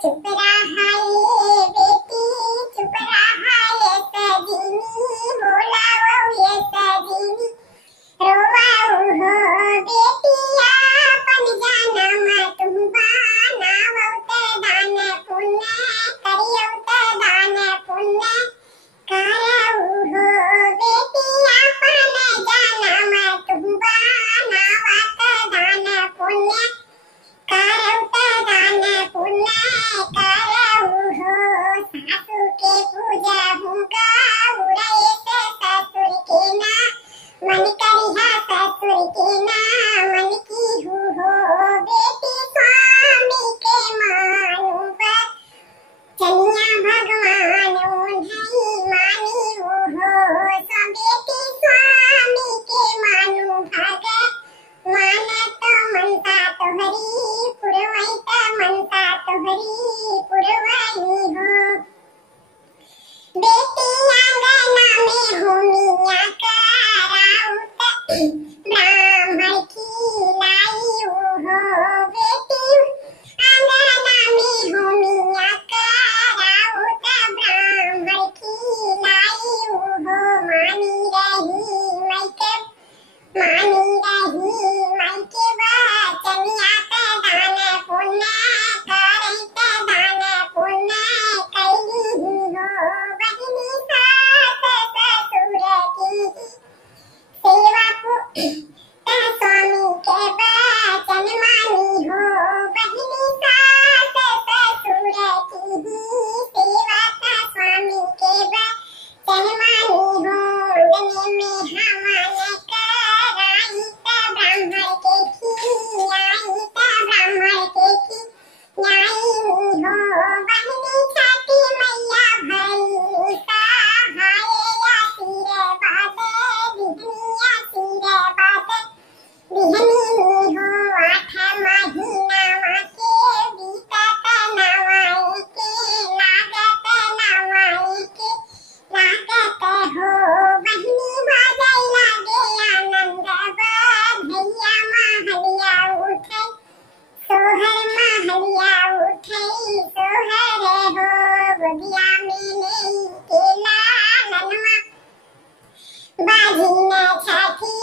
चुप रहा ये बेटी, चुप रहा ये सजीनी, बोलाओ ये सजीनी, रोवाओ हो बेटिया, पन जाना तुम बनाओ ते दान पुण्य, करियो ते दान पुण्य, कराओ हो बेटिया, पन जाना तुम बनाओ ते दान पुण्य, कराओ ते दान पुण्य, कराओ हो। सासू के पूजा होगा उड़ाए से ससुर के ना, मन करिहा ससुर के ना, मन की हो बेटी, स्वामी के मानू पर चलिया भगवान नहीं मानी हो सो बेटी, स्वामी के मानू भगवान तो मनसा तोहरी पुरवई, तो मनसा तोहरी पुरवई हो। बेटी आंगना में हो मिया कराऊ ब्राह्मण की लाई हो बेटी, आंगना में हो मिया कराऊ ब्राह्मण की लाई हो। मानी रही मैके, मानी रही मैके वचनिया ते दान पुण्य, करई ते दान पुण्य, कैली हो बहिनी सास ससुर की सेवा ते स्वामी के वचन मानी हो, बहिनी सास ससुर की सेवा ते स्वामी के वचन मानी हो। अंगने में हवन कराई ते ब्राह्मण के खियाई, ते ब्राह्मण के खियाई हो। बहिनी छठी मैया भई सहाय, आशीर्वाद बिहनी आशीर्वाद बिहनी हो। 8 महीना के बीतत नवाई के, लागत नवाई के लागत हो। बहिनी भजै लागे आनंद भैया, महलिया उठै सोहर, महलिया उठै सोहर हो। गोदिया में नहीं के लालनमा, बाजी न छठी